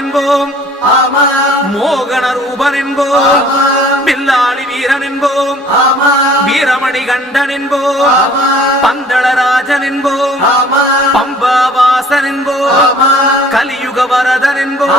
என்போம், மோகன ரூபன் என்போம், பில்லாளி வீரன் என்போம், வீரமணி கண்டன் என்போம், பந்தளராஜன் என்போம், பம்பாவாசன் என்போம், கலியுக வரதன் என்போம்.